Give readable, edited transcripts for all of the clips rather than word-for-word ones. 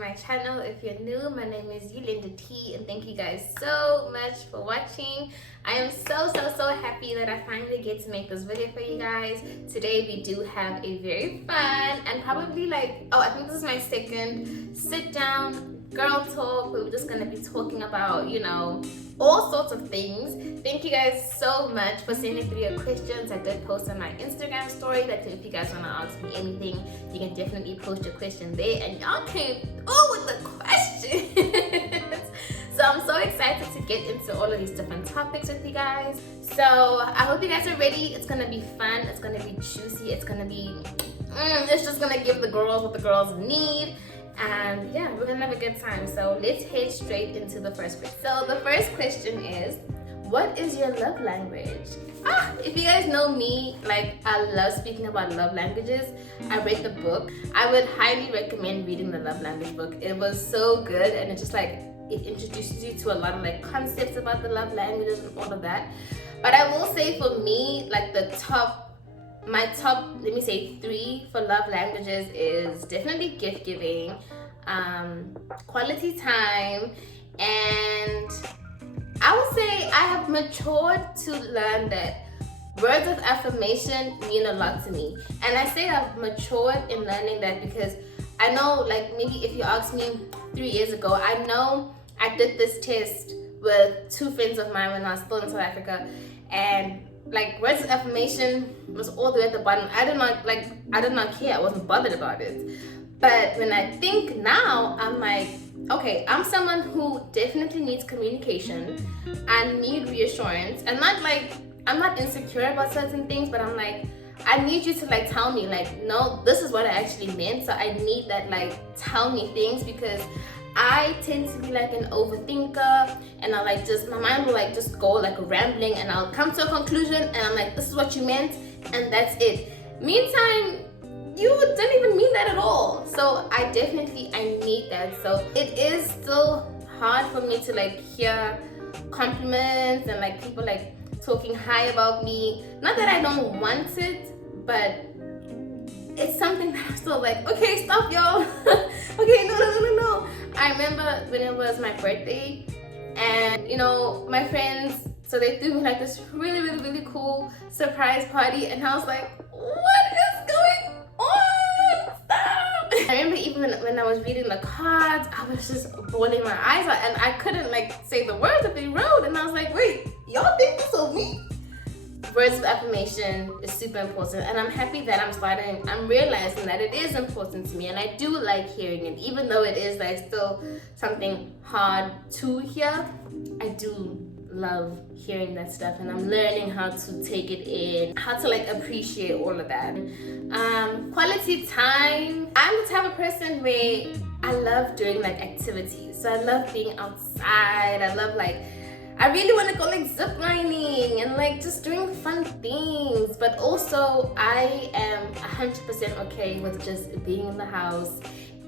my channel. If you're new, my name is YulendaTea, and thank you guys so much for watching. I am so happy that I finally get to make this video for you guys. Today we do have a very fun and probably I think this is my second sit down girl talk where we're just gonna be talking about, all sorts of things. Thank you guys so much for sending through your questions. I did post on my Instagram story that if you guys want to ask me anything, you can definitely post your question there, and y'all came through with the questions. So I'm so excited to get into all of these different topics with you guys. So I hope you guys are ready. It's gonna be fun, it's gonna be juicy, it's gonna be it's just gonna give the girls what the girls need. And yeah, we're gonna have a good time. So let's head straight into the first question. So the first question is, what is your love language? If you guys know me, I love speaking about love languages. I read the book. I would highly recommend reading the love language book. It was so good, and it's just it introduces you to a lot of concepts about the love languages and all of that. But I will say for me, my top, let me say 3 for love languages is definitely gift giving, quality time, and I would say I have matured to learn that words of affirmation mean a lot to me. And I say I've matured in learning that because I know, maybe if you asked me 3 years ago, I know I did this test with 2 friends of mine when I was still in South Africa, and words of affirmation was all the way at the bottom. I did not care. I wasn't bothered about it. But when I think now, I'm okay, I'm someone who definitely needs communication. I need reassurance, and I'm not insecure about certain things, but I'm I need you to tell me no, this is what I actually meant. So I need that tell me things, because I tend to be an overthinker, and I my mind will just go rambling, and I'll come to a conclusion, and I'm this is what you meant, and that's it. Meantime, you didn't even mean that at all. So I need that. So it is still hard for me to hear compliments and people talking high about me. Not that I don't want it, but it's something that I'm still okay, stop, y'all. Okay, no. I remember when it was my birthday, and my friends, so they threw me this really cool surprise party, and I was what is going on? Stop! I remember even when I was reading the cards, I was just bawling my eyes out, and I couldn't say the words that they wrote, and I was wait, y'all think this of me? Words of affirmation is super important, and I'm happy that I'm realizing that it is important to me, and I do like hearing it. Even though it is still something hard to hear, I do love hearing that stuff, and I'm learning how to take it in, how to appreciate all of that. Quality time. I'm the type of person where I love doing activities. So I love being outside. I love I really want to go zip lining and just doing fun things, but also I am 100% okay with just being in the house.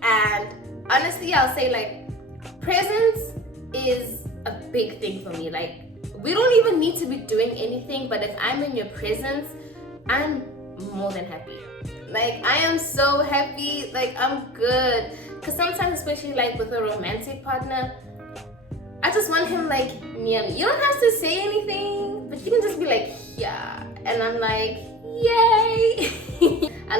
And honestly, I'll say presence is a big thing for me. We don't even need to be doing anything, but if I'm in your presence, I'm more than happy. I am so happy, I'm good. Because sometimes, especially with a romantic partner, I just want him near me. You don't have to say anything, but you can just be yeah. And I'm yay. I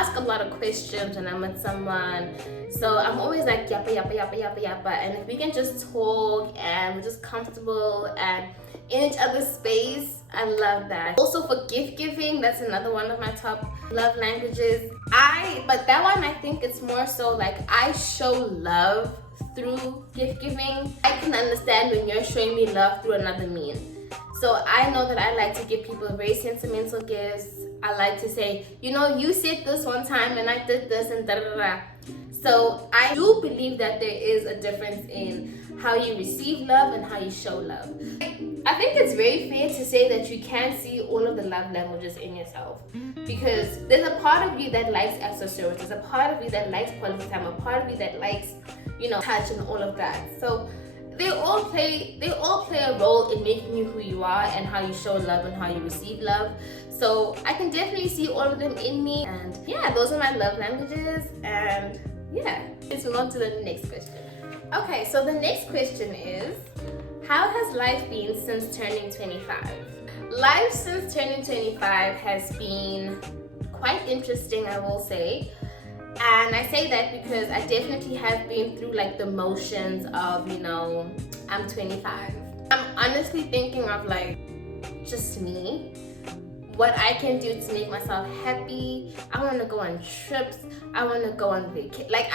ask a lot of questions when I'm with someone. So I'm always yappa. And if we can just talk and we're just comfortable and in each other's space, I love that. Also for gift giving, that's another one of my top love languages. But that one, I think it's more so I show love through gift giving. I can understand when you're showing me love through another means. So I know that I like to give people very sentimental gifts. I like to say, you said this one time and I did this and da. So I do believe that there is a difference in how you receive love and how you show love. I think it's very fair to say that you can see all of the love languages in yourself, because there's a part of you that likes accessories, there's a part of you that likes quality time, a part of you that likes touch and all of that. So they all play a role in making you who you are and how you show love and how you receive love. So I can definitely see all of them in me, and yeah, those are my love languages. And yeah, let's move on to the next question. Okay, so the next question is, how has life been since turning 25? Life since turning 25 has been quite interesting, I will say. And I say that because I definitely have been through like the motions of, I'm 25. I'm honestly thinking of like just me, what I can do to make myself happy. I want to go on trips. I want to go on vacation. Like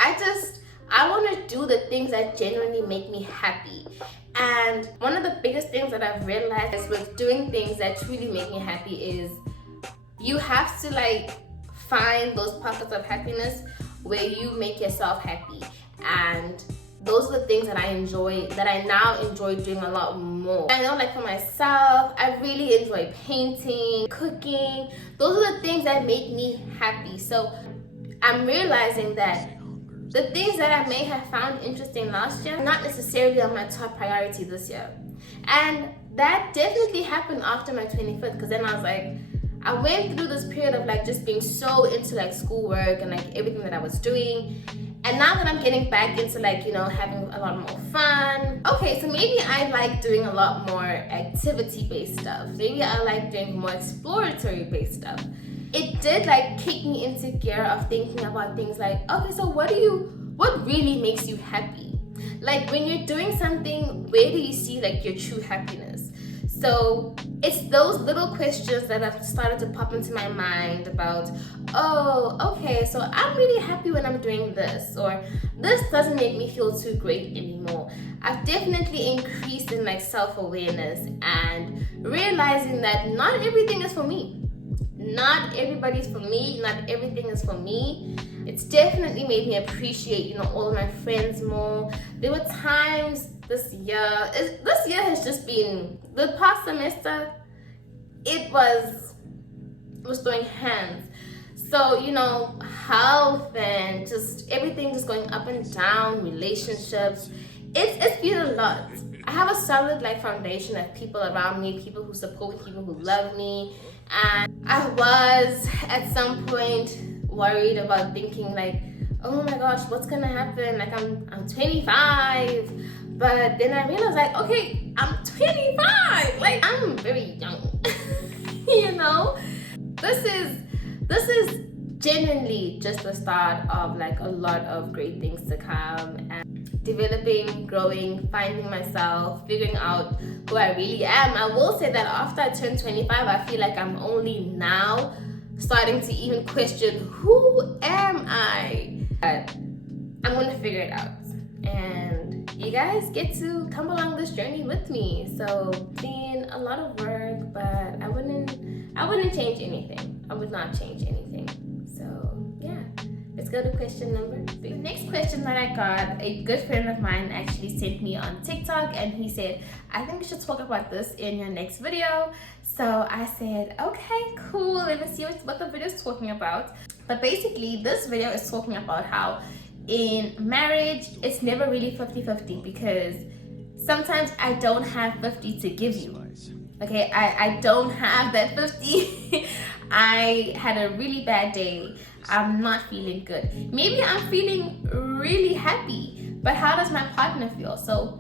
I want to do the things that genuinely make me happy. And one of the biggest things that I've realized is with doing things that truly make me happy is you have to like find those pockets of happiness where you make yourself happy. And those are the things that I enjoy, that I now enjoy doing a lot more. I know, like for myself, I really enjoy painting, cooking. Those are the things that make me happy. So I'm realizing that the things that I may have found interesting last year are not necessarily on my top priority this year. And that definitely happened after my 25th, because then I was like, I went through this period of like just being so into like schoolwork and like everything that I was doing. And now that I'm getting back into like, having a lot more fun. Okay, so maybe I like doing a lot more activity-based stuff. Maybe I like doing more exploratory-based stuff. It did like kick me into gear of thinking about things like, okay, so what really makes you happy? Like when you're doing something, where do you see like your true happiness? So it's those little questions that have started to pop into my mind about, oh, okay, so I'm really happy when I'm doing this, or this doesn't make me feel too great anymore. I've definitely increased in like self-awareness and realizing that not everything is for me. Not everybody's for me, not everything is for me. It's definitely made me appreciate, all of my friends more. There were times this year has just been, the past semester, it was throwing hands. So, health and just everything just going up and down, relationships, it's been a lot. I have a solid like foundation of people around me, people who support me, people who love me. And I was at some point worried about thinking like, oh my gosh, what's gonna happen? Like I'm 25. But then I realized like, okay, I'm 25. Like I'm very young. This is genuinely just the start of like a lot of great things to come, and developing, growing, finding myself, figuring out who I really am. I will say that after I turned 25, I feel like I'm only now starting to even question, who am I? But I'm gonna figure it out, and you guys get to come along this journey with me. So it's been a lot of work, but I wouldn't change anything. I would not change anything. So yeah, let's go to question number 3. The next question that I got, a good friend of mine actually sent me on TikTok, and he said, I think you should talk about this in your next video. So I said, okay, cool, let me see what the video is talking about. But basically this video is talking about how in marriage it's never really 50-50, because sometimes I don't have 50 to give you. Okay, I don't have that 50. I had a really bad day. I'm not feeling good. Maybe I'm feeling really happy, but how does my partner feel? So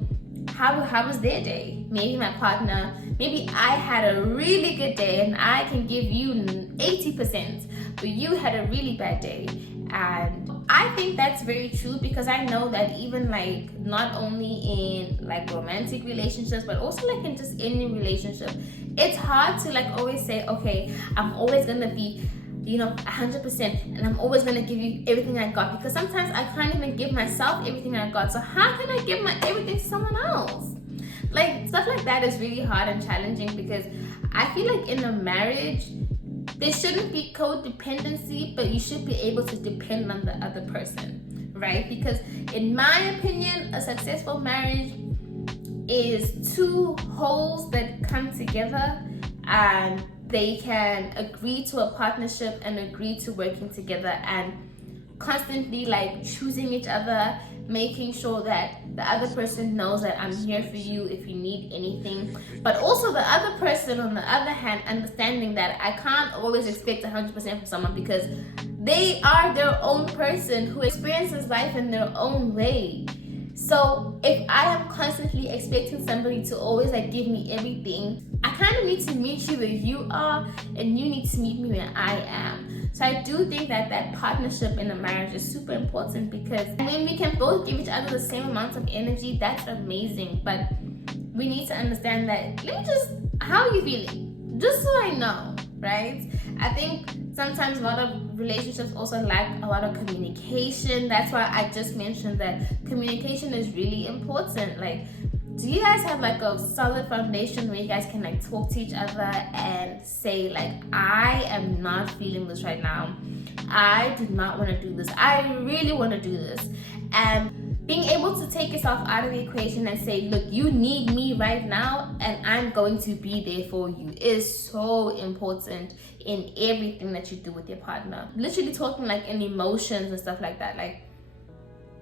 how was their day? Maybe I had a really good day and I can give you 80%, but you had a really bad day. And I think that's very true, because I know that even like not only in like romantic relationships, but also like in just any relationship, it's hard to like always say, okay, I'm always gonna be 100%, and I'm always gonna give you everything I got, because sometimes I can't even give myself everything I got. So how can I give my everything to someone else? Like stuff like that is really hard and challenging, because I feel like in a marriage there shouldn't be codependency, but you should be able to depend on the other person, right? Because in my opinion, a successful marriage is two wholes that come together and they can agree to a partnership and agree to working together and constantly like choosing each other, making sure that the other person knows that I'm here for you if you need anything, but also the other person on the other hand understanding that I can't always expect 100% from someone, because They are their own person who experiences life in their own way. So if I am constantly expecting somebody to always like give me everything, I kind of need to meet you where you are, and you need to meet me where I am. So I do think that that partnership in a marriage is super important, because when we can both give each other the same amount of energy, that's amazing. But we need to understand that, how are you feeling? Just so I know, right? I think sometimes a lot of relationships also lack a lot of communication. That's why I just mentioned that communication is really important. Like, do you guys have like a solid foundation where you guys can like talk to each other and say like, I am not feeling this right now. I do not want to do this. I really want to do this. And being able to take yourself out of the equation and say, look, you need me right now and I'm going to be there for you, is so important in everything that you do with your partner. Literally talking like in emotions and stuff like that. Like,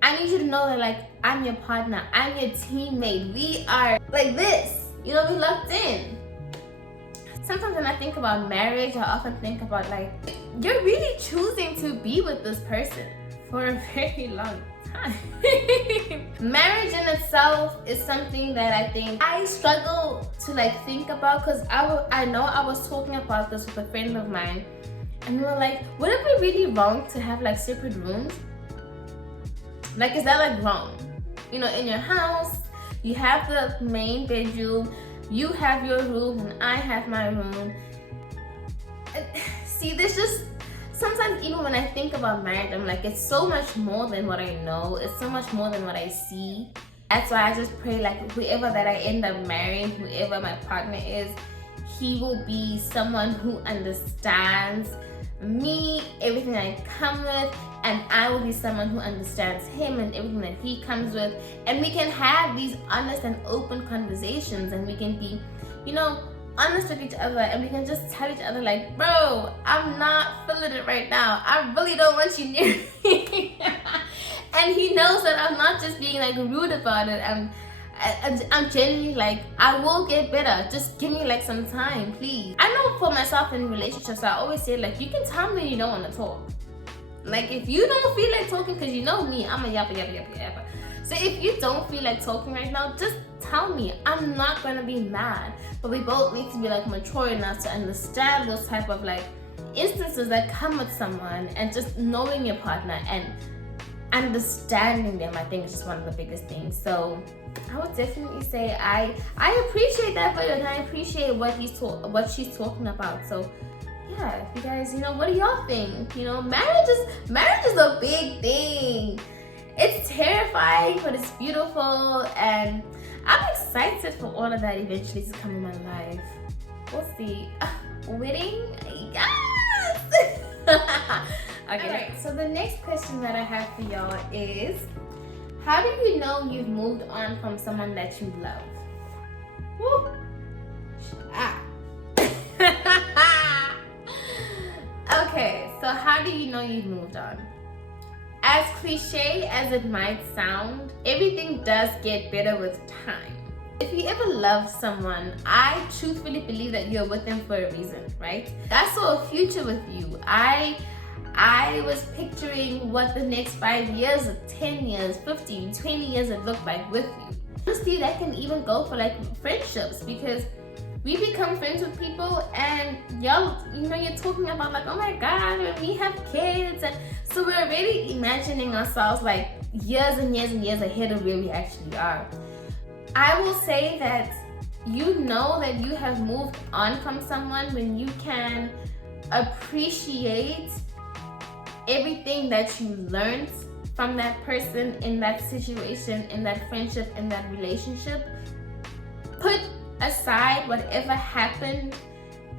I need you to know that like, I'm your partner, I'm your teammate, we are like this, we locked in. Sometimes when I think about marriage, I often think about like, you're really choosing to be with this person for a very long time. Marriage in itself is something that I think I struggle to like think about, because I know I was talking about this with a friend of mine, and we were like, would it be really wrong to have like separate rooms? Like, is that like wrong? In your house, you have the main bedroom, you have your room, and I have my room. See, there's just sometimes, even when I think about marriage, I'm like, it's so much more than what I know. It's so much more than what I see. That's why I just pray like whoever that I end up marrying, whoever my partner is, he will be someone who understands me, everything I come with, and I will be someone who understands him and everything that he comes with. And we can have these honest and open conversations, and we can be, honest with each other, and we can just tell each other like, bro, I'm not feeling it right now. I really don't want you near me. And he knows that I'm not just being like rude about it. I'm genuinely like, I will get better. Just give me like some time, please. I know for myself in relationships, I always say like, you can tell me you don't want to talk. Like, if you don't feel like talking, because you know me, I'm a yappa. So if you don't feel like talking right now, just tell me. I'm not gonna be mad. But we both need to be like mature enough to understand those type of like instances that come with someone, and just knowing your partner and understanding them, I think is just one of the biggest things. So I would definitely say I appreciate that video, and I appreciate what she's talking about. So yeah, if you guys, what do y'all think? Marriage is a big thing. It's terrifying, but it's beautiful, and I'm excited for all of that eventually to come in my life. We'll see. Wedding? Yes! Okay. Alright, so the next question that I have for y'all is, how do you know you've moved on from someone that you love? Woo! Okay, so how do you know you've moved on? As cliche as it might sound, everything does get better with time. If you ever love someone, I truthfully believe that you're with them for a reason, right? I saw a future with you. I was picturing what the next 5 years, 10 years, 15, 20 years would look like with you. Honestly, that can even go for like friendships, because we become friends with people, and y'all, you're talking about like, oh my God, when we have kids, and so we're already imagining ourselves like years and years and years ahead of where we actually are. I will say that you know that you have moved on from someone when you can appreciate everything that you learned from that person, in that situation, in that friendship, in that relationship. Put aside whatever happened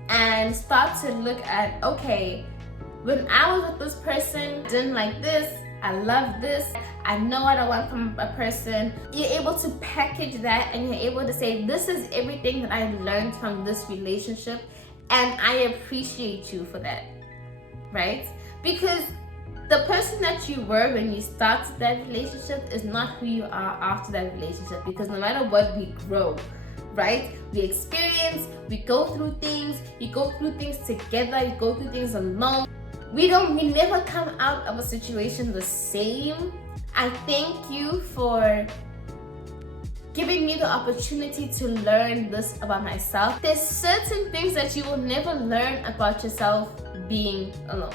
and start to look at, okay, when I was with this person, didn't like this, I love this, I know what I want from a person. You're able to package that, and you're able to say, this is everything that I learned from this relationship, and I appreciate you for that, right? Because the person that you were when you started that relationship is not who you are after that relationship, because no matter what, we grow, right? We experience, we go through things, you go through things together, you go through things alone. we never come out of a situation the same. I thank you for giving me the opportunity to learn this about myself. There's certain things that you will never learn about yourself being alone.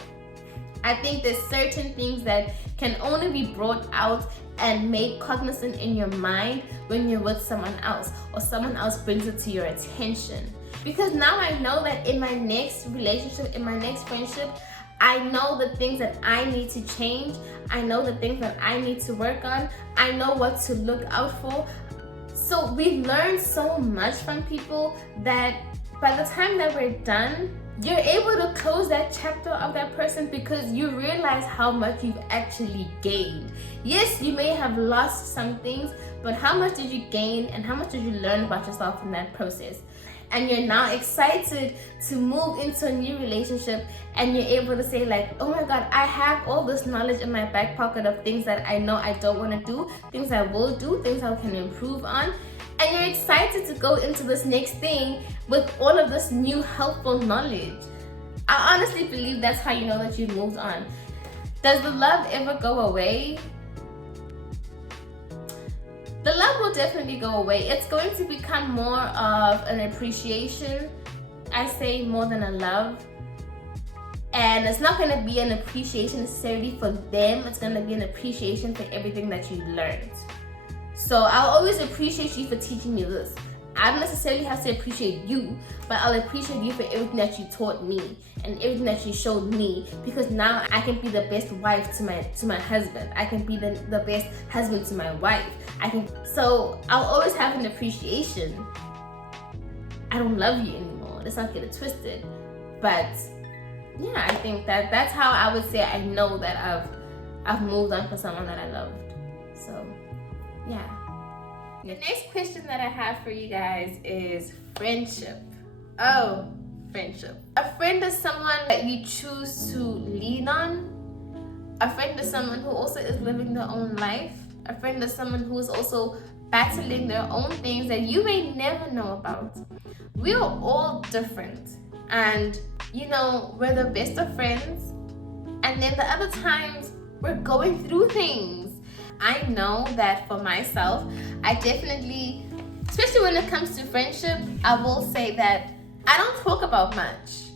I think there's certain things that can only be brought out and made cognizant in your mind when you're with someone else, or someone else brings it to your attention. Because now I know that in my next relationship, in my next friendship, I know the things that I need to change. I know the things that I need to work on. I know what to look out for. So we learn so much from people that by the time that we're done, you're able to close that chapter of that person because you realize how much you've actually gained. Yes, you may have lost some things, but how much did you gain and how much did you learn about yourself in that process? And you're now excited to move into a new relationship, and you're able to say like, oh my God, I have all this knowledge in my back pocket of things that I know I don't want to do, things I will do, things I can improve on. And you're excited to go into this next thing with all of this new helpful knowledge. I honestly believe that's how you know that you've moved on. Does the love ever go away? The love will definitely go away. It's going to become more of an appreciation, I say, more than a love. And it's not going to be an appreciation necessarily for them. It's going to be an appreciation for everything that you learned. So I'll always appreciate you for teaching me this. I don't necessarily have to appreciate you, but I'll appreciate you for everything that you taught me and everything that you showed me, because now I can be the best wife to my husband. I can be the best husband to my wife. So I'll always have an appreciation. I don't love you anymore. Let's not get it twisted. But yeah, I think that's how I would say I know that I've moved on for someone that I loved. So yeah. The next question that I have for you guys is friendship. Oh, friendship. A friend is someone that you choose to lean on. A friend is someone who also is living their own life. A friend is someone who is also battling their own things that you may never know about. We are all different. And, we're the best of friends. And then the other times, we're going through things. I know that for myself, I definitely, especially when it comes to friendship, I will say that I don't talk about much.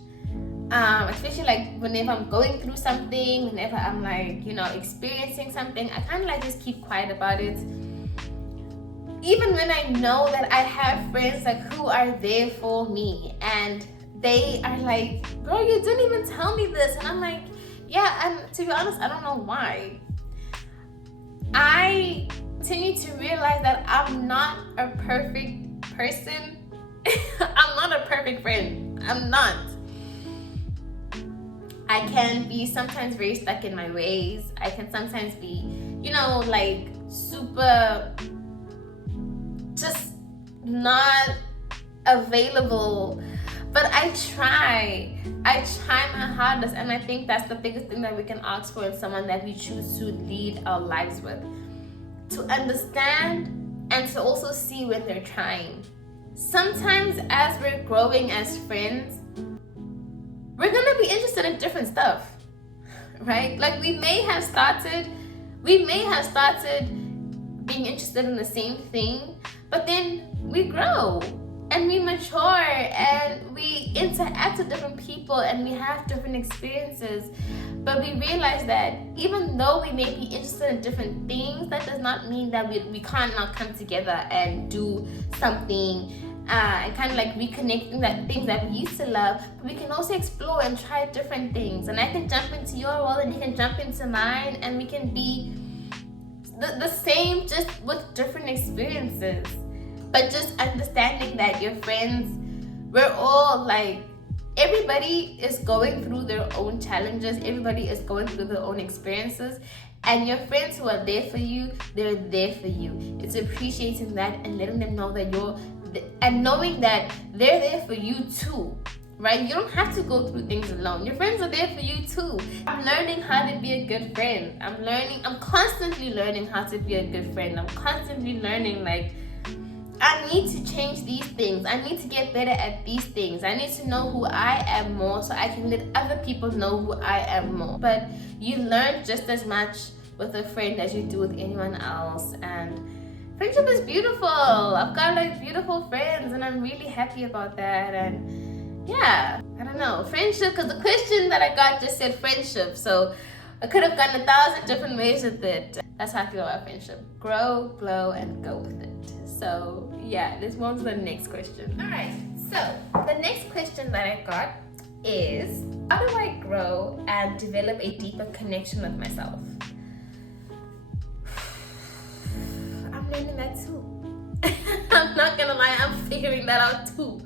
Especially like whenever I'm going through something, whenever I'm like, experiencing something, I kind of like just keep quiet about it. Even when I know that I have friends like who are there for me and they are like, girl, you didn't even tell me this. And I'm like, yeah, and to be honest, I don't know why. I continue to realize that I'm not a perfect person. I'm not a perfect friend. I'm not. I can be sometimes very stuck in my ways. I can sometimes be, like super just not available. But I try my hardest, and I think that's the biggest thing that we can ask for in someone that we choose to lead our lives with. To understand and to also see when they're trying. Sometimes as we're growing as friends, we're gonna be interested in different stuff, right? Like we may have started being interested in the same thing, but then we grow. And we mature and we interact with different people and we have different experiences. But we realize that even though we may be interested in different things, that does not mean that we can't not come together and do something and kind of like reconnecting that things that we used to love. But we can also explore and try different things. And I can jump into your world and you can jump into mine, and we can be the same, just with different experiences. But just understanding that your friends, we're all like, everybody is going through their own challenges. Everybody is going through their own experiences. And your friends who are there for you, they're there for you. It's appreciating that and letting them know that and knowing that they're there for you too, right? You don't have to go through things alone. Your friends are there for you too. I'm learning how to be a good friend. I'm constantly learning how to be a good friend. I'm constantly learning, like, I need to change these things. I need to get better at these things. I need to know who I am more so I can let other people know who I am more. But you learn just as much with a friend as you do with anyone else. And friendship is beautiful. I've got like beautiful friends and I'm really happy about that. And yeah, I don't know. Friendship, because the question that I got just said friendship. So I could have gone 1,000 different ways with it. That's how I feel about friendship. Grow, glow, and go with it. So yeah, let's move on to the next question. All right, so the next question that I got is, how do I grow and develop a deeper connection with myself? I'm learning that too. I'm not gonna lie, I'm figuring that out too.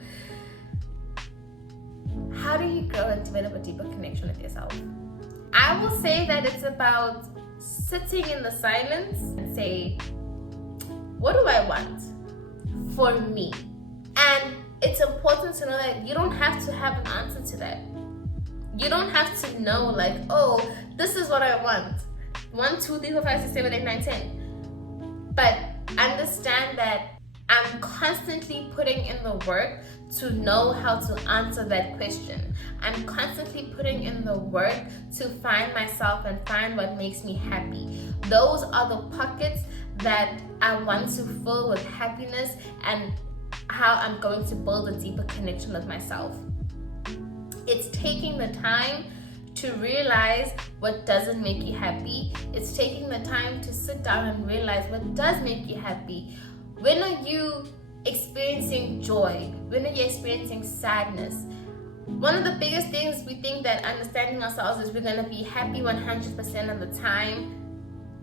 How do you grow and develop a deeper connection with yourself? I will say that it's about sitting in the silence and say, what do I want for me? And it's important to know that you don't have to have an answer to that. You don't have to know like, oh, this is what I want. 1, 2, 3, 4, 5, 6, 7, 8, 9, 10. But understand that I'm constantly putting in the work to know how to answer that question. I'm constantly putting in the work to find myself and find what makes me happy. Those are the pockets that I want to fill with happiness and how I'm going to build a deeper connection with myself. It's taking the time to realize what doesn't make you happy. It's taking the time to sit down and realize what does make you happy. When are you experiencing joy? When are you experiencing sadness? One of the biggest things we think that understanding ourselves is we're going to be happy 100% of the time.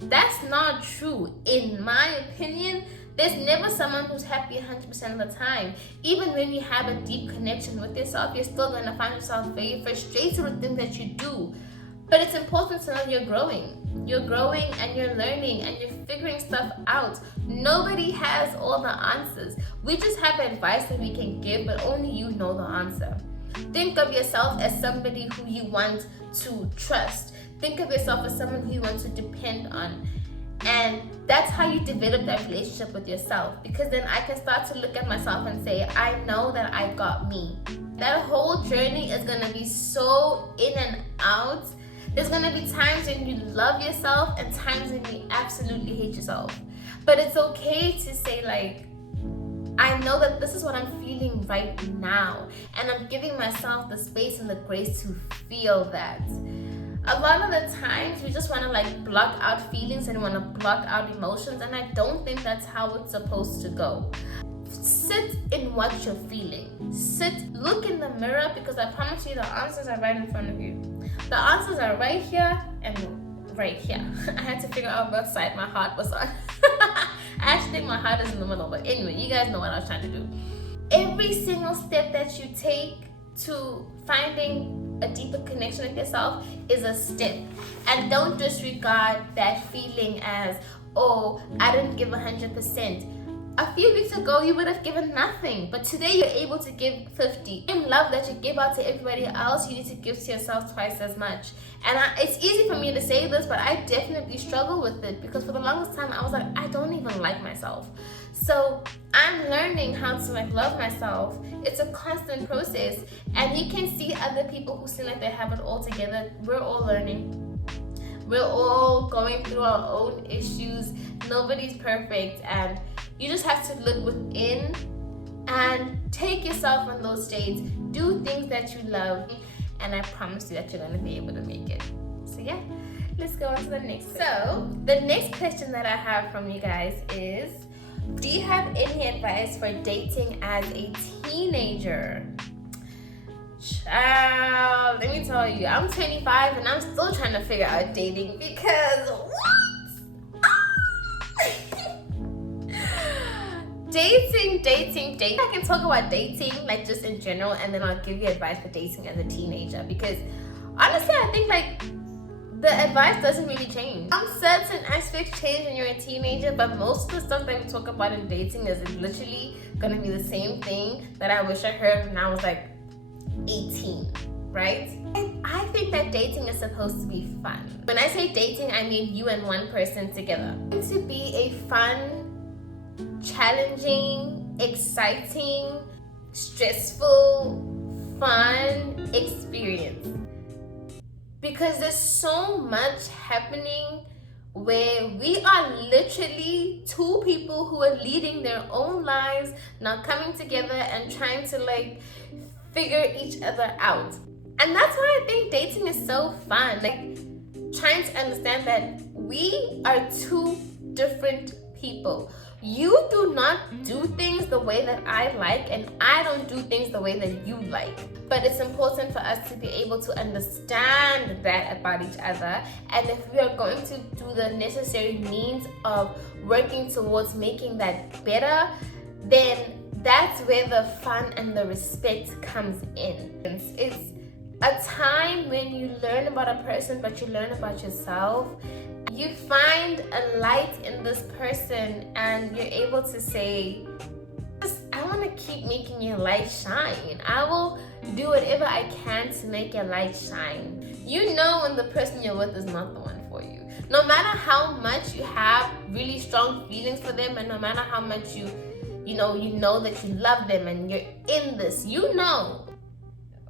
That's not true. In my opinion, there's never someone who's happy 100% of the time. Even when you have a deep connection with yourself, you're still going to find yourself very frustrated with things that you do. But it's important to know you're growing. You're growing and you're learning and you're figuring stuff out. Nobody has all the answers. We just have advice that we can give, but only you know the answer. Think of yourself as somebody who you want to trust. Think of yourself as someone who you want to depend on. And that's how you develop that relationship with yourself. Because then I can start to look at myself and say, I know that I got me. That whole journey is going to be so in and out. There's going to be times when you love yourself and times when you absolutely hate yourself. But it's okay to say like, I know that this is what I'm feeling right now. And I'm giving myself the space and the grace to feel that. A lot of the times we just want to like block out feelings and want to block out emotions. And I don't think that's how it's supposed to go. Sit in what you're feeling. Look in the mirror, because I promise you the answers are right in front of you. The answers are right here and right here. I had to figure out what side my heart was on. I actually think my heart is in the middle, but anyway, you guys know what I was trying to do. Every single step that you take to finding a deeper connection with yourself is a step. And don't disregard that feeling as, oh, I didn't give 100%. A few weeks ago, you would have given nothing, but today you're able to give 50. In love that you give out to everybody else, you need to give to yourself twice as much. And it's easy for me to say this, but I definitely struggle with it, because for the longest time, I was like, I don't even like myself. So I'm learning how to like love myself. It's a constant process, and you can see other people who seem like they have it all together. We're all learning. We're all going through our own issues. Nobody's perfect, and you just have to look within and take yourself on those dates. Do things that you love, and I promise you that you're going to be able to make it. So yeah, let's go on to the next question. So the next question that I have from you guys is, do you have any advice for dating as a teenager? Child, let me tell you, I'm 25 and I'm still trying to figure out dating, because what? Dating. I can talk about dating like just in general, and then I'll give you advice for dating as a teenager, because honestly I think like the advice doesn't really change. Some certain aspects change when you're a teenager, but most of the stuff that we talk about in dating is literally gonna be the same thing that I wish I heard when I was like 18, right? And I think that dating is supposed to be fun. When I say dating, I mean you and one person together. It's to be a fun challenging, exciting, stressful, fun experience. Because there's so much happening where we are literally two people who are leading their own lives, now coming together and trying to like figure each other out. And that's why I think dating is so fun. Like trying to understand that we are two different people. You do not do things the way that I like, and I don't do things the way that you like. But it's important for us to be able to understand that about each other. And if we are going to do the necessary means of working towards making that better, then that's where the fun and the respect comes in. It's a time when you learn about a person, but you learn about yourself. You find a light in this person and you're able to say, I want to keep making your light shine. I will do whatever I can to make your light shine. You know when the person you're with is not the one for you. No matter how much you have really strong feelings for them, and no matter how much you know that you love them and you're in this, you know.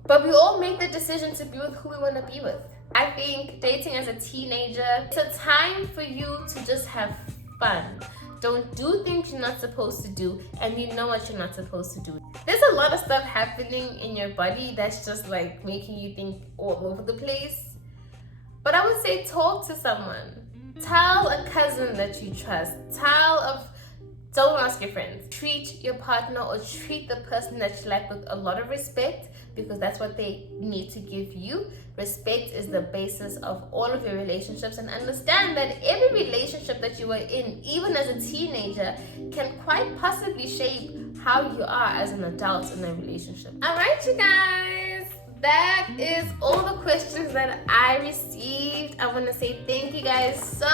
But we all make the decision to be with who we want to be with. I think dating as a teenager, it's a time for you to just have fun. Don't do things you're not supposed to do, and you know what you're not supposed to do. There's a lot of stuff happening in your body that's just like making you think all over the place. But I would say talk to someone. Tell a cousin that you trust. Don't ask your friends. Treat your partner or treat the person that you like with a lot of respect, because that's what they need to give you. Respect is the basis of all of your relationships, and understand that every relationship that you are in, even as a teenager, can quite possibly shape how you are as an adult in a relationship. All right, you guys. That is all the questions that I received. I want to say thank you guys so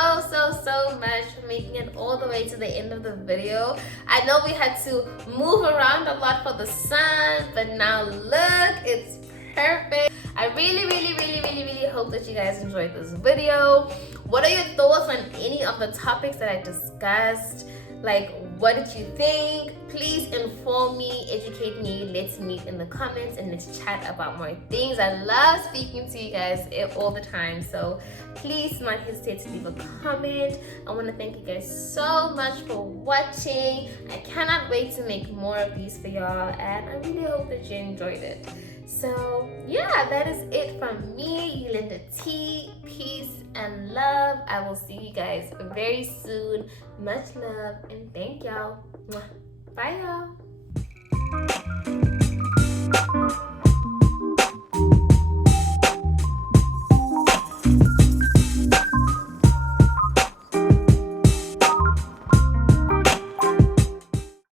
much for making it all the way to the end of the video. I know we had to move around a lot for the sun, but now look, it's perfect. I really hope that you guys enjoyed this video. What are your thoughts on any of the topics that I discussed? Like, what did you think? Please inform me, educate me. Let's meet in the comments and let's chat about more things. I love speaking to you guys all the time, so please do not hesitate to leave a comment. I want to thank you guys so much for watching. I cannot wait to make more of these for y'all, and I really hope that you enjoyed it. So yeah, that is it from me, YulendaTea. Peace and love. I will see you guys very soon. Much love and thank y'all. Bye y'all.